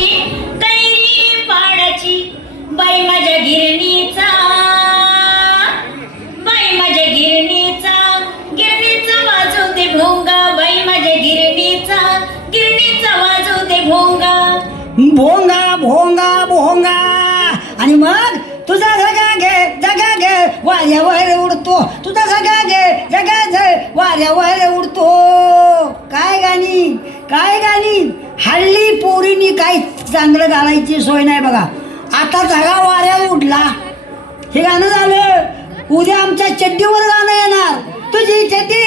पाडाची कैरी पाडाची बाई माझ्या गिरणीचा गिरणीचा वाजू दे भोंगा बाई माझ्या गिरणीचा वाजू दे भोंगा भोंगा भोंगा भोंगा. आणि मग तुझा जगा घे वाऱ्यावर उडतो, तुझा जगा घे वाऱ्यावर उडतो. काय गाणी हल्ली पोरीनी काही चांगलं घालायची सोय नाही बघा. आता जगा वाऱ्यावर उडला हे गाणं झालं. उद्या आमच्या चड्डीवर गाणं येणार. तुझी चड्डी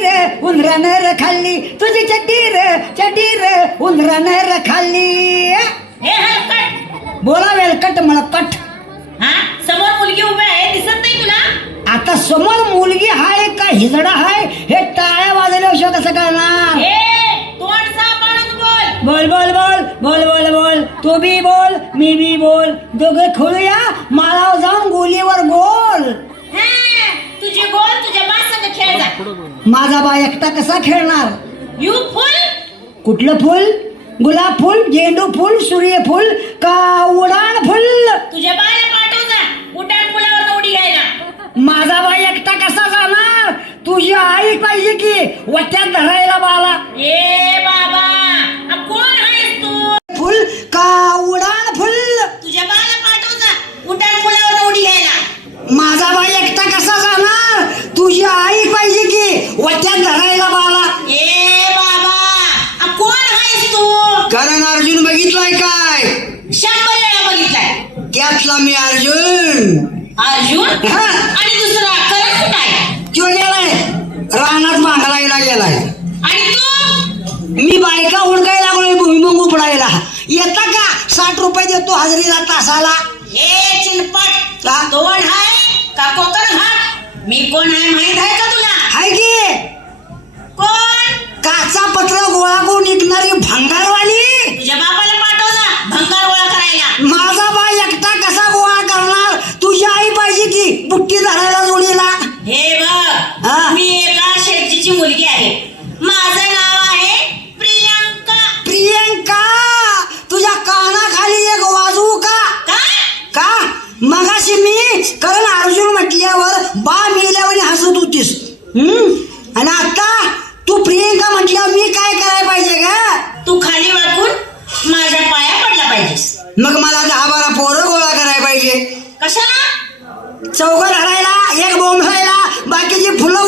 रे उंदरानं र खाल्ली, तुझी चड्डी रे उंदरानं र खाल्ली. हे हलकट बोला वेलकट मळकट. हा समोर मुलगी उभी आहे दिसत नाही तुला? आता समोर मुलगी हाय का हिजडा हाय हे टाळ्या वाजल्याशिवाय कसं करणार? हे तोंड सांभाळून बोल. बोल बोल बोल बोल बोल बोल. तू बी बोल मी बी बोल, दोघे खोलूया माळावर जाऊन गोलीवर गोल. हा तुझे गोल तुझ्या बासंग खेळ जा. माझा बा एकटा कसा खेळणार? यू फुल कुठलं फुल? गुलाब फुल, झेंडू फुल, सूर्यफुल का उडाण फुल? तुझ्या बाला पाठव जा उड्डाण पुलावर उडी घ्यायला. माझा बाई एकटा कसा जाणार? तुझी आई पाहिजे की वट्यात धरायला बाला. ए बाबा अब कोण आहेस तू? फुल का उडाण फुल? तुझ्या बाला पाठव जा उड्डाण पुलावर उडी घ्यायला. माझा बाई एकटा कसा जाणार? तुझी आई पाहिजे की वट्यात धरायला बाला. ए बाबा अब कोण आहेस तू? कारण अर्जुन बघितलाय काय? 100 वेळा बघितलाय. त्यातला मी अर्जुन. अर्जुन हा. आणि दुसरा करण कुठं आहे? तो गेलाय रानात मागलायला गेलाय. आणि तू? मी बायका हुडकाय लागलोय भुईमुंग उपडायला. येता का? 60 रुपये देतो हजेरीला तासाला. हे चिलपट का? तोंड आहे का कोकण घाट? मी कोण आहे माहित आहे का तुला? हाय की कोण? काचा पत्र गोळा करून विकणारी भंगारवाली. तुझ्या बापाला पाठव जा भंगार गोळा करायला. माझा बाई एकटा कसा गोळा करणार? तुझी आई पाहिजे की बुट्टी धरायला जोडीला. हे बघ हा. मी एका शेटजीची मुलगी आहे. माझं नाव आहे प्रियंका. प्रियंका तुझ्या कानाखाली एक वाजवू का? का मगाशी मी करण अर्जुन म्हटल्यावर बा मेल्यावर हसत होतीस. आणि आता तू प्रियंका म्हटल्यावर मी काय करायला पाहिजे का? तू खाली वाकून माझ्या पाया पडला पाहिजेस. मग मला 10-12 पोरं गोळा करायला पाहिजे. कशाला? चौघ धरायला, एक बोंब धरायला, बाकीची फुलं